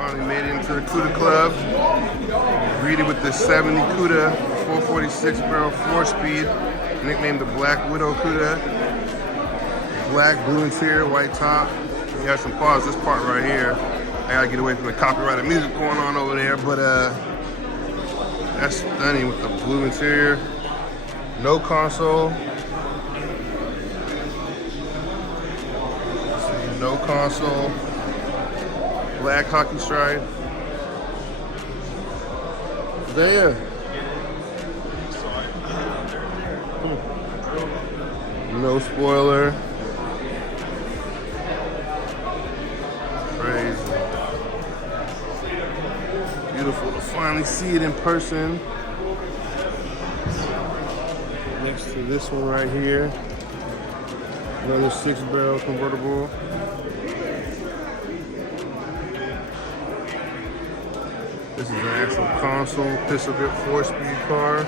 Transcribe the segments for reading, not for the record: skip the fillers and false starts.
Finally made it into the Cuda Club. Greeted with the 70 Cuda 446 barrel 4-speed, nicknamed the Black Widow Cuda. Black, blue interior, white top. You got some pause this part right here. I gotta get away from the copyrighted music going on over there, but that's stunning with the blue interior. No console. No console. Black hockey stripe. There. No spoiler. Crazy. Beautiful to finally see it in person. Next to this one right here. Another 6-barrel convertible. This is an actual console, pistol grip 4-speed car.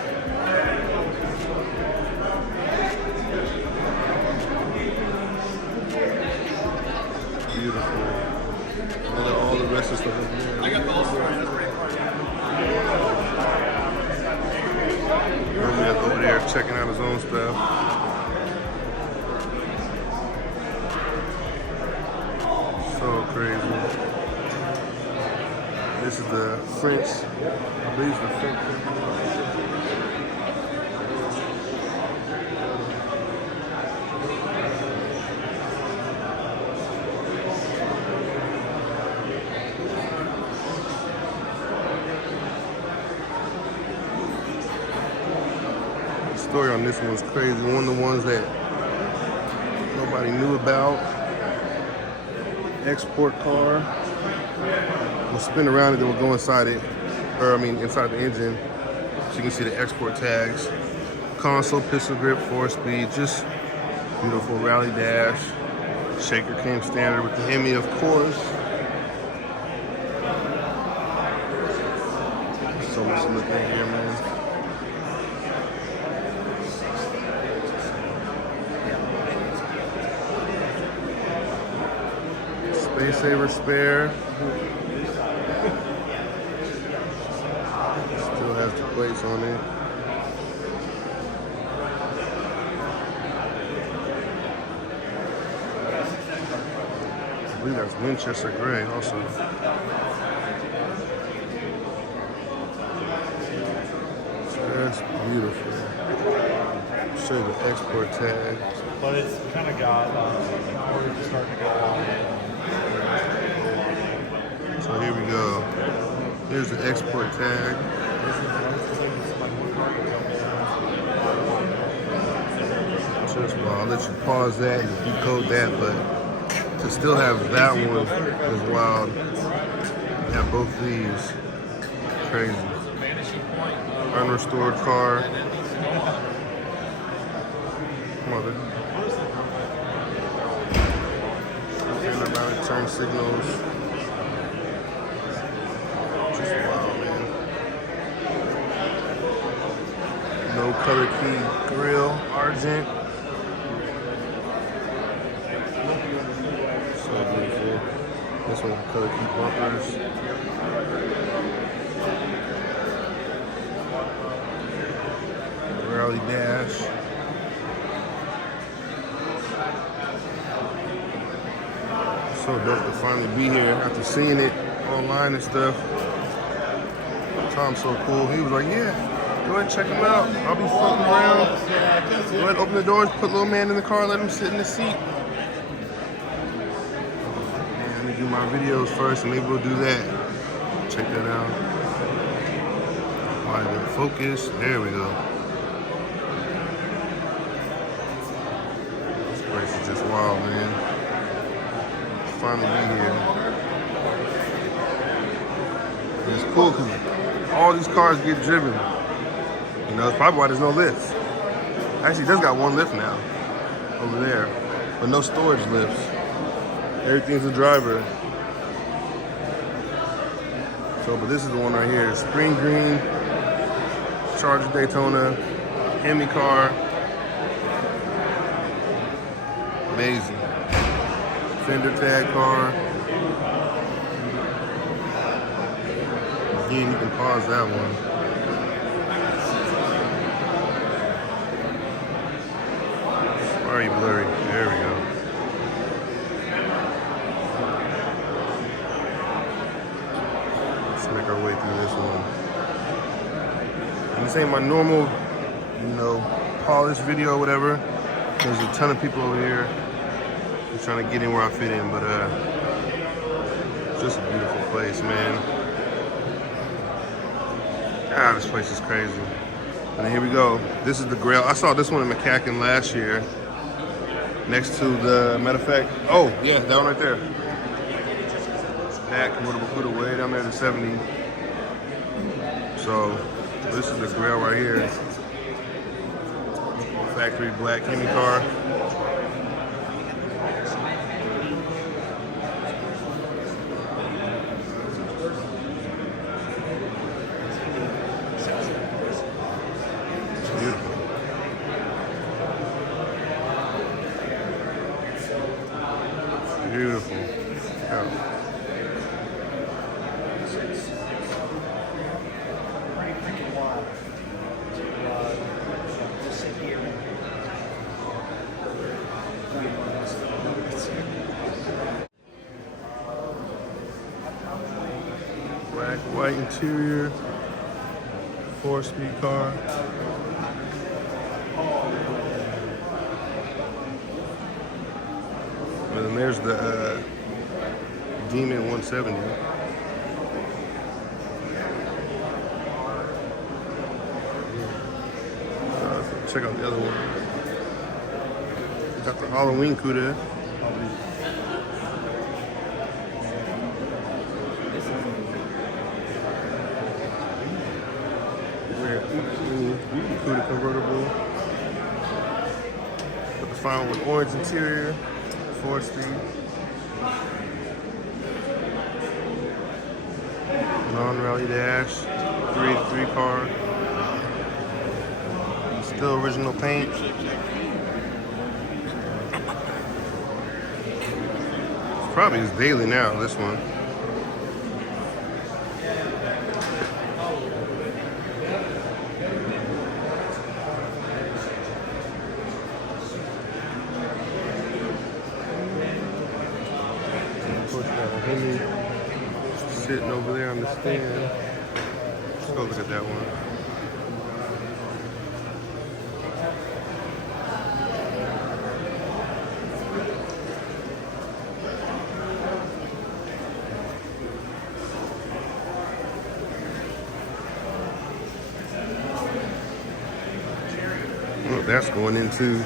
Beautiful. And then all the rest of stuff over there. I got those. Romeo over there checking out his own stuff. So crazy. This is the French, I believe it's the French. The story on this one was crazy. One of the ones that nobody knew about. Export car. Will spin around and then will go inside it, or I mean inside the engine. So you can see the export tags. Console, pistol grip, 4-speed, just beautiful rally dash. Shaker came standard with the Hemi, of course. So much to look at here, man. Space Saver spare. Still has the plates on it. I believe that's Winchester Gray also. That's beautiful. Show you the export tag. But it's kind of got orders starting to go on. So here we go. Here's the export tag. Just well, I'll let you pause that and decode that, but to still have that one is wild. Have both these. Crazy. Unrestored car. Mother. Automatic turn signals. Just wild, man. No color key grill, argent. So beautiful. This one with color key bumpers. Rally dash. So dope to finally be here after seeing it online and stuff. Tom's so cool. He was like, yeah, go ahead and check him out. I'll be floating around. Go ahead and open the doors, put little man in the car, let him sit in the seat. And let me do my videos first and maybe we'll do that. Check that out. All right, focus. There we go. This place is just wild, man. Finally be here. And it's cool because all these cars get driven. You know, it's probably why there's no lifts. Actually, it does got one lift now over there, but no storage lifts. Everything's a driver. So, but this is the one right here. Spring green, Charger Daytona, Hemi car. Amazing. Fender tag car. again, you can pause that one. Why are you blurry? There we go. Let's make our way through this one. And this ain't my normal, polished video or whatever. There's a ton of people over here who's trying to get in where I fit in, but it's just a beautiful place, man. Ah, this place is crazy. And here we go. This is the Grail. I saw this one in McCacken last year. Next to the, matter of fact, oh yeah, that one right there. That convertible Cuda way down there to 70. So this is the Grail right here. Factory black Hemi car. Beautiful. Yeah. Black, white interior, 4-speed car. And then there's the Demon 170. Check out the other one. Got the Halloween Cuda. Cuda convertible. Got the final with orange interior. 4-speed. Non-rally dash. 383 car. Still original paint. Probably is daily now, this one. Hemi sitting over there on the stand. Let's go look at that one. Well, that's going into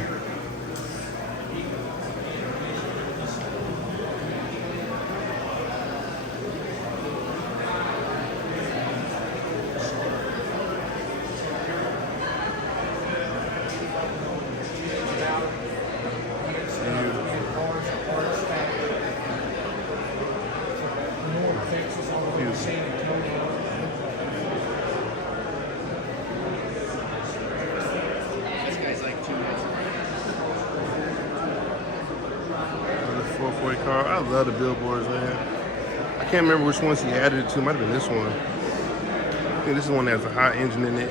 car. I love the billboards, man. I can't remember which ones he added it to. Might have been this one. I think this is one that has a hot engine in it.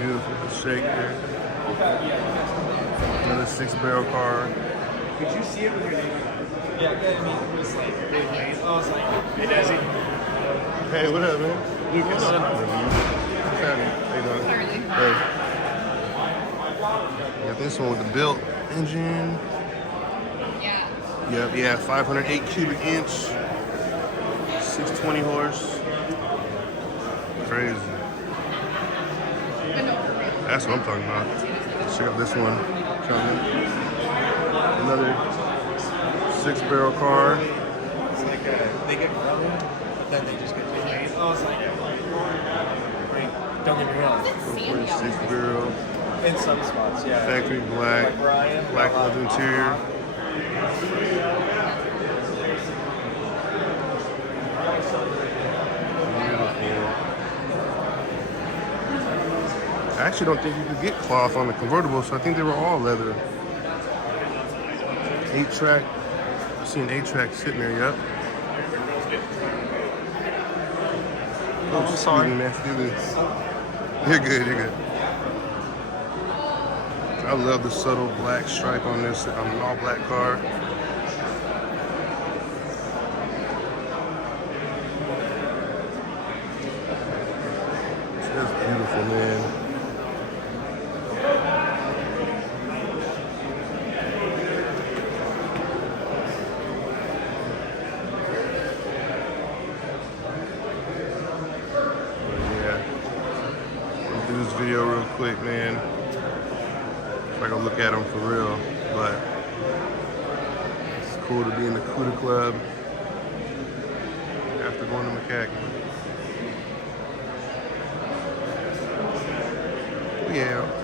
Beautiful shake there. Another 6-barrel car. Could you see it with your name? Yeah, I mean, it was like, I was like, hey, Desi. Hey, what up, man? Lucas. What's happening? How you doing? Hey. Got this one with the built engine. Yeah. Yep, yeah, 508 cubic inch, 620 horse. Crazy. That's what I'm talking about. Let's check out this one. Another 6-barrel car. It's like they get running, but then they just get paid. Oh, it's like, don't get me wrong. 6-barrel. In some spots, yeah. Factory black, like Brian, black leather interior. Beautiful. I actually don't think you could get cloth on the convertible, so I think they were all leather. 8-track. I see an 8-track sitting there, yep. Oh, I'm sorry. Man, excuse me. You're good, you're good. I love the subtle black stripe on this, on an all black car. That's beautiful, man. Do this video real quick, man. If I can look at them for real, but it's cool to be in the Cuda Club after going to McCacken. Yeah.